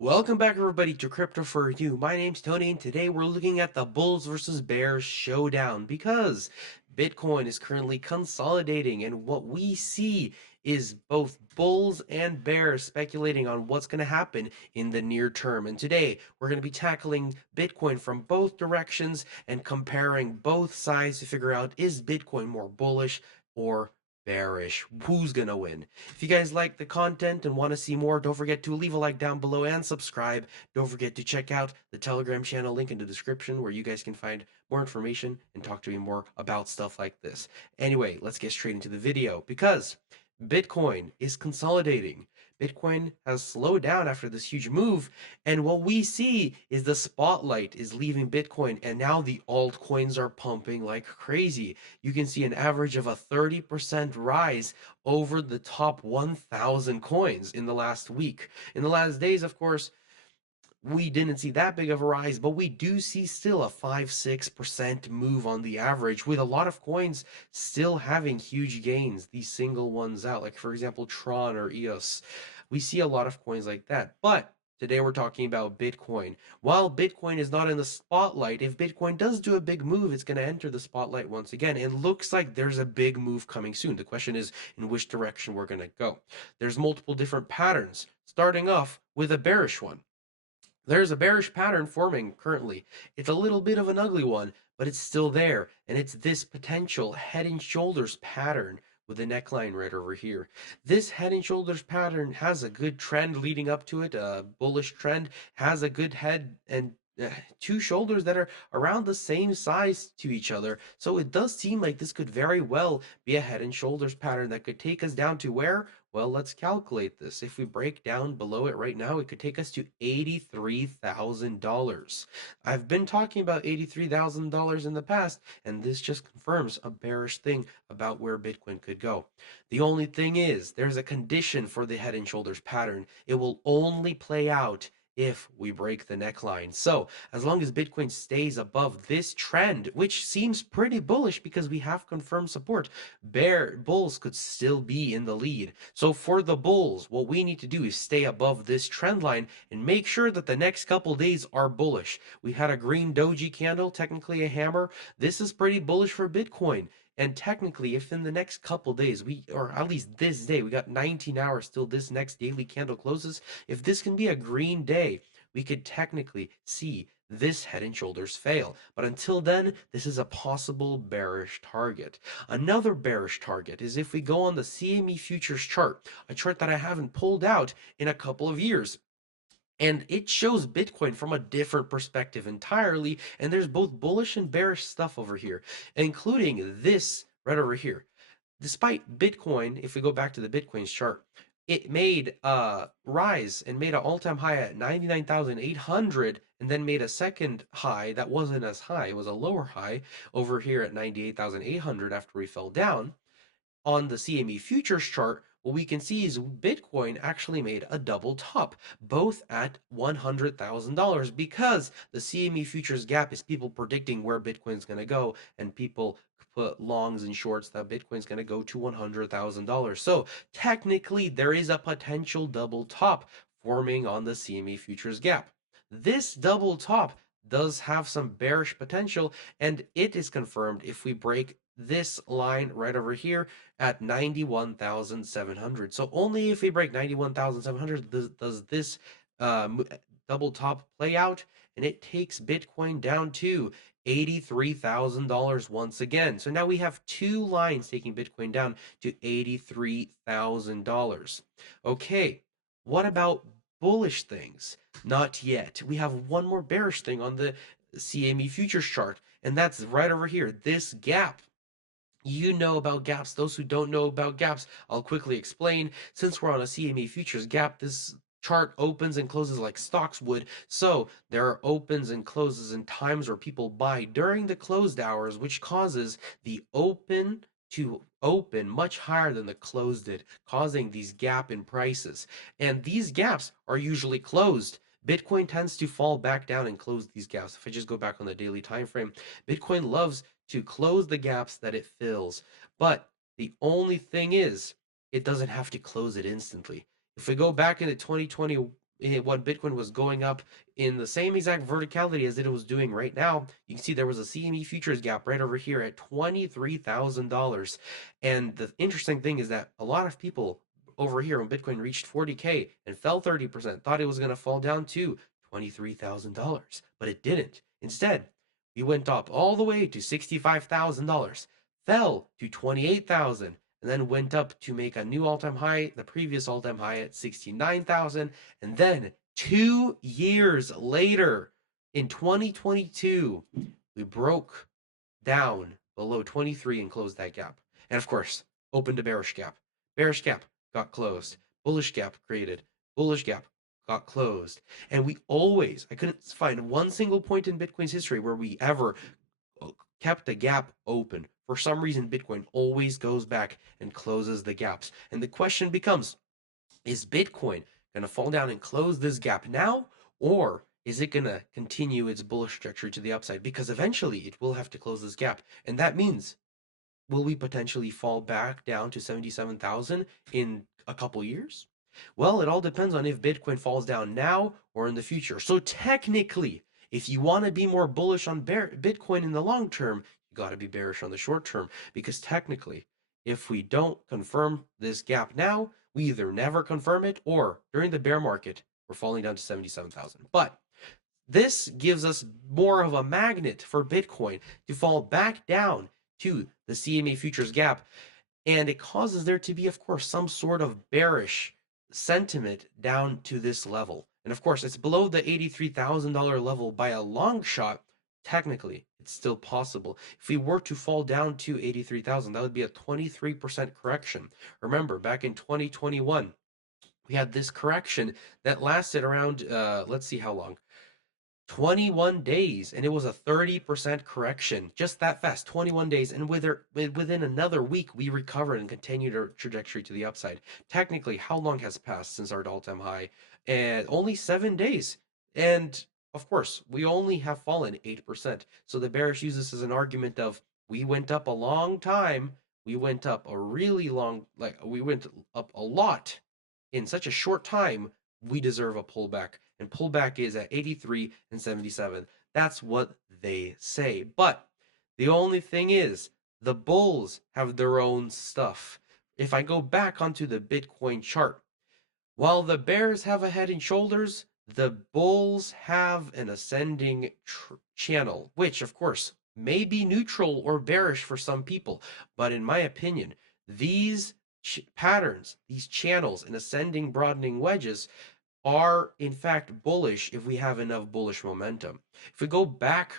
Welcome back everybody to Crypto for You. My name's Tony and today we're looking at the bulls versus bears showdown because Bitcoin is currently consolidating and what we see is both bulls and bears speculating on what's going to happen in the near term. And today we're going to be tackling Bitcoin from both directions and comparing both sides to figure out is Bitcoin more bullish or bearish? Who's gonna win? If you guys like the content and want to see more, don't forget to leave a like down below and subscribe. Don't forget to check out the Telegram channel link in the description where you guys can find more information and talk to me more about stuff like this. Anyway, let's get straight into the video because Bitcoin is consolidating. Bitcoin has slowed down after this huge move, and what we see is the spotlight is leaving Bitcoin, and now the altcoins are pumping like crazy. You can see an average of a 30% rise over the top 1,000 coins in the last week. In the last days, of course, we didn't see that big of a rise, but we do see still a 5-6% move on the average, with a lot of coins still having huge gains, these single ones out, like for example, Tron or EOS. We see a lot of coins like that. But today we're talking about Bitcoin. While Bitcoin is not in the spotlight, if Bitcoin does do a big move, it's going to enter the spotlight once again. It looks like there's a big move coming soon. The question is in which direction we're going to go. There's multiple different patterns, starting off with a bearish one. There's a bearish pattern forming currently. It's a little bit of an ugly one, but it's still there. And it's this potential head and shoulders pattern with a neckline right over here. This head and shoulders pattern has a good trend leading up to it. A bullish trend has a good head and two shoulders that are around the same size to each other. So it does seem like this could very well be a head and shoulders pattern that could take us down to where? Well, let's calculate this. If we break down below it right now, it could take us to $83,000. I've been talking about $83,000 in the past, and this just confirms a bearish thing about where Bitcoin could go. The only thing is, there's a condition for the head and shoulders pattern. It will only play out if we break the neckline. So as long as Bitcoin stays above this trend, which seems pretty bullish because we have confirmed support, bulls could still be in the lead. So for the bulls, what we need to do is stay above this trend line and make sure that the next couple days are bullish. We had a green doji candle, technically a hammer. This is pretty bullish for Bitcoin. And technically, if in the next couple days, or at least this day, we got 19 hours till this next daily candle closes, if this can be a green day, we could technically see this head and shoulders fail. But until then, this is a possible bearish target. Another bearish target is if we go on the CME futures chart, a chart that I haven't pulled out in a couple of years. And it shows Bitcoin from a different perspective entirely. And there's both bullish and bearish stuff over here, including this right over here. Despite Bitcoin, if we go back to the Bitcoin's chart, it made a rise and made an all-time high at 99,800 and then made a second high that wasn't as high. It was a lower high over here at 98,800 after we fell down. On the CME futures chart, what we can see is Bitcoin actually made a double top, both at $100,000, because the CME futures gap is people predicting where Bitcoin's going to go, and people put longs and shorts that Bitcoin's going to go to $100,000. So technically, there is a potential double top forming on the CME futures gap. This double top does have some bearish potential, and it is confirmed if we break this line right over here at 91,700. So only if we break 91,700 does this double top play out, and it takes Bitcoin down to $83,000 once again. So now we have two lines taking Bitcoin down to $83,000. Okay, what about bullish things? Not yet. We have one more bearish thing on the CME futures chart, and that's right over here, this gap. You know about gaps. Those who don't know about gaps, I'll quickly explain. Since we're on a CME futures gap, this chart opens and closes like stocks would. So there are opens and closes and times where people buy during the closed hours, which causes the open to open much higher than the closed did, causing these gap in prices. And these gaps are usually closed. Bitcoin tends to fall back down and close these gaps. If I just go back on the daily time frame, Bitcoin loves to close the gaps that it fills. But the only thing is, it doesn't have to close it instantly. If we go back into 2020, when Bitcoin was going up in the same exact verticality as it was doing right now, you can see there was a CME futures gap right over here at $23,000. And the interesting thing is that a lot of people over here when Bitcoin reached 40K and fell 30%, thought it was going to fall down to $23,000, but it didn't. Instead, we went up all the way to $65,000, fell to 28,000, and then went up to make a new all-time high, the previous all-time high at 69,000, and then 2 years later in 2022, we broke down below 23 and closed that gap. And of course, opened a bearish gap. Bearish gap got closed. Bullish gap created. Bullish gap got closed. And I couldn't find one single point in Bitcoin's history where we ever kept the gap open. For some reason, Bitcoin always goes back and closes the gaps. And the question becomes, is Bitcoin going to fall down and close this gap now? Or is it going to continue its bullish trajectory to the upside? Because eventually it will have to close this gap. And that means, will we potentially fall back down to 77,000 in a couple years? Well, it all depends on if Bitcoin falls down now or in the future. So technically, if you want to be more bullish on Bitcoin in the long term, you got to be bearish on the short term. Because technically, if we don't confirm this gap now, we either never confirm it or during the bear market, we're falling down to 77,000. But this gives us more of a magnet for Bitcoin to fall back down to the CME futures gap. And it causes there to be, of course, some sort of bearish sentiment down to this level. And of course, it's below the $83,000 level by a long shot. Technically, it's still possible. If we were to fall down to 83,000, that would be a 23% correction. Remember, back in 2021, we had this correction that lasted around, let's see how long. 21 days, and it was a 30% correction, just that fast. 21 days, and within another week we recovered and continued our trajectory to the upside. Technically, how long has passed since our all-time high? And only 7 days. And of course, we only have fallen 8%. So the bearish uses this as an argument of, we went up a long time, we went up a really long, like we went up a lot in such a short time, we deserve a pullback. And pullback is at 83 and 77. That's what they say. But the only thing is, the bulls have their own stuff. If I go back onto the Bitcoin chart, while the bears have a head and shoulders, the bulls have an ascending channel, which of course may be neutral or bearish for some people. But in my opinion, these patterns, these channels and ascending broadening wedges are in fact bullish if we have enough bullish momentum. If we go back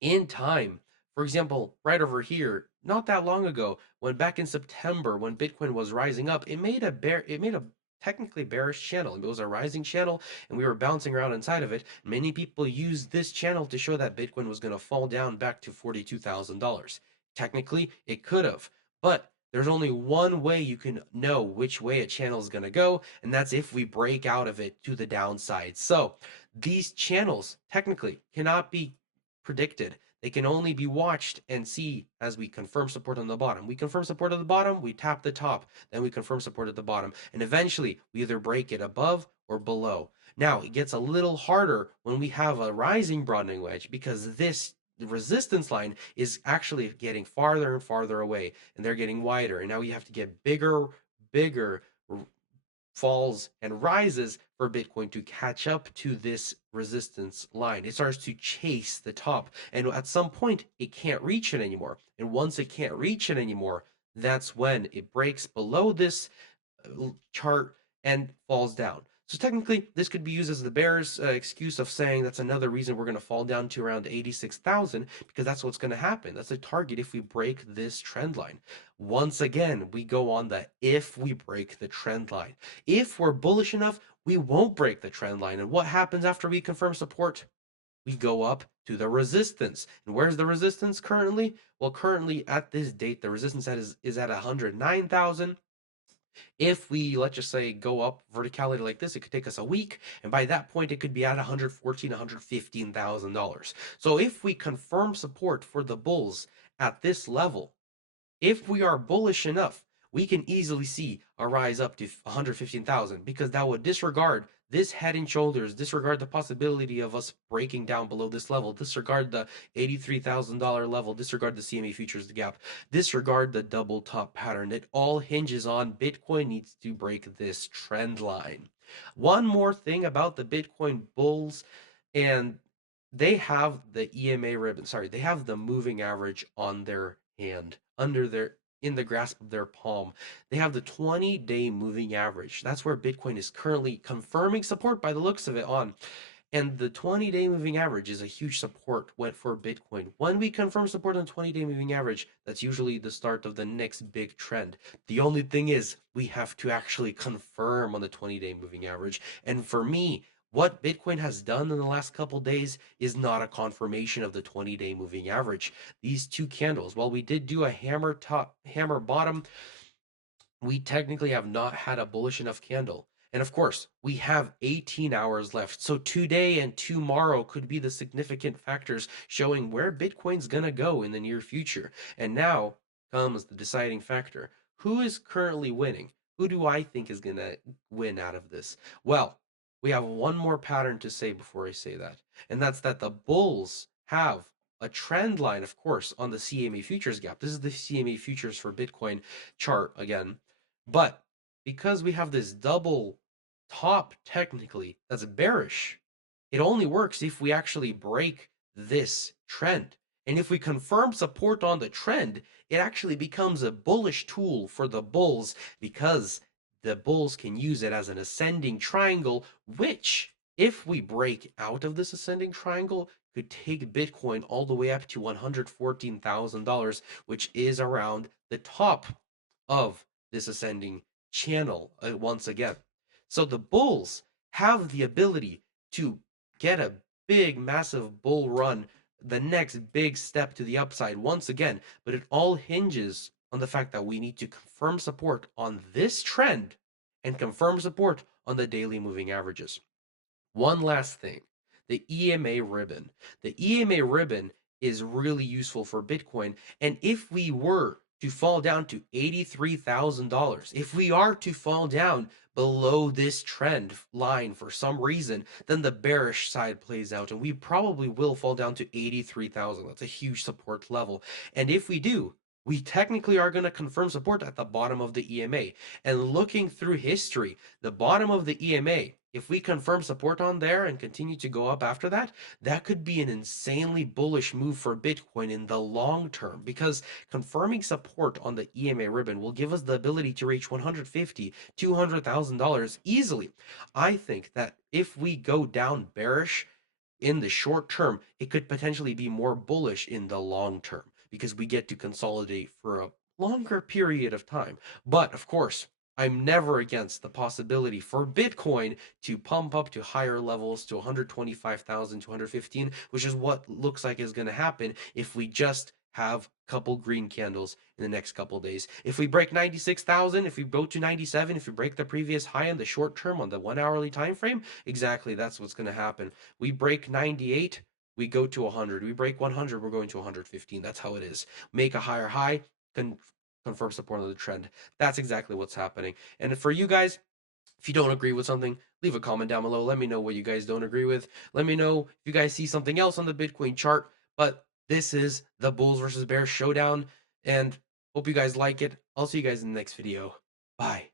in time, for example, right over here, not that long ago, when back in September, when Bitcoin was rising up, it made a technically bearish channel. It was a rising channel, and we were bouncing around inside of it. Many people used this channel to show that Bitcoin was going to fall down back to $42,000. Technically, it could have, but there's only one way you can know which way a channel is going to go, and that's if we break out of it to the downside. So these channels technically cannot be predicted. They can only be watched and see as we confirm support on the bottom. We confirm support at the bottom, we tap the top, then we confirm support at the bottom, and eventually we either break it above or below. Now, it gets a little harder when we have a rising broadening wedge because this resistance line is actually getting farther and farther away, and they're getting wider, and now we have to get bigger falls and rises for Bitcoin to catch up to this resistance line. It starts to chase the top, and at some point it can't reach it anymore. And once it can't reach it anymore, that's when it breaks below this chart and falls down. So technically, this could be used as the bear's excuse of saying that's another reason we're going to fall down to around 86,000, because that's what's going to happen. That's a target if we break this trend line. Once again, we go on the if we break the trend line. If we're bullish enough, we won't break the trend line. And what happens after we confirm support? We go up to the resistance. And where's the resistance currently? Well, currently at this date, the resistance is at 109,000. If we, let's just say, go up verticality like this, it could take us a week, and by that point it could be at $114,000, $115,000. So if we confirm support for the bulls at this level, if we are bullish enough, we can easily see a rise up to 115,000, because that would disregard this head and shoulders, disregard the possibility of us breaking down below this level, disregard the $83,000 level, disregard the CME futures gap, disregard the double top pattern. It all hinges on Bitcoin needs to break this trend line. One more thing about the Bitcoin bulls, and they have the EMA ribbon, sorry, they have the moving average on their hand, under their, in the grasp of their palm. They have the 20-day moving average. That's where Bitcoin is currently confirming support by the looks of it on. And the 20-day moving average is a huge support for Bitcoin. When we confirm support on 20-day moving average, that's usually the start of the next big trend. The only thing is we have to actually confirm on the 20-day moving average. And for me, what Bitcoin has done in the last couple days is not a confirmation of the 20-day moving average. These two candles, while we did do a hammer top, hammer bottom, we technically have not had a bullish enough candle. And of course, we have 18 hours left. So today and tomorrow could be the significant factors showing where Bitcoin's going to go in the near future. And now comes the deciding factor. Who is currently winning? Who do I think is going to win out of this? Well, we have one more pattern to say before I say that. And that's that the bulls have a trend line, of course, on the CME futures gap. This is the CME futures for Bitcoin chart again. But because we have this double top technically that's bearish, it only works if we actually break this trend. And if we confirm support on the trend, it actually becomes a bullish tool for the bulls because the bulls can use it as an ascending triangle, which, if we break out of this ascending triangle, could take Bitcoin all the way up to $114,000, which is around the top of this ascending channel once again. So the bulls have the ability to get a big, massive bull run, the next big step to the upside once again, but it all hinges on the fact that we need to confirm support on this trend and confirm support on the daily moving averages. One last thing, the EMA ribbon. The EMA ribbon is really useful for Bitcoin. And if we were to fall down to $83,000, if we are to fall down below this trend line for some reason, then the bearish side plays out and we probably will fall down to 83,000. That's a huge support level. And if we do, we technically are going to confirm support at the bottom of the EMA. And looking through history, the bottom of the EMA, if we confirm support on there and continue to go up after that, that could be an insanely bullish move for Bitcoin in the long term, because confirming support on the EMA ribbon will give us the ability to reach $150,000, $200,000 easily. I think that if we go down bearish in the short term, it could potentially be more bullish in the long term because we get to consolidate for a longer period of time. But of course, I'm never against the possibility for Bitcoin to pump up to higher levels to 125,000 to 115, which is what looks like is going to happen if we just have a couple green candles in the next couple days. If we break 96,000, if we go to 97, if we break the previous high in the short term on the 1 hourly time frame, exactly that's what's going to happen. We break 98, we go to 100. We break 100, we're going to 115. That's how it is. Make a higher high, confirm support on the trend. That's exactly what's happening. And for you guys, if you don't agree with something, leave a comment down below. Let me know what you guys don't agree with. Let me know if you guys see something else on the Bitcoin chart. But this is the Bulls versus Bears showdown, and hope you guys like it. I'll see you guys in the next video. Bye.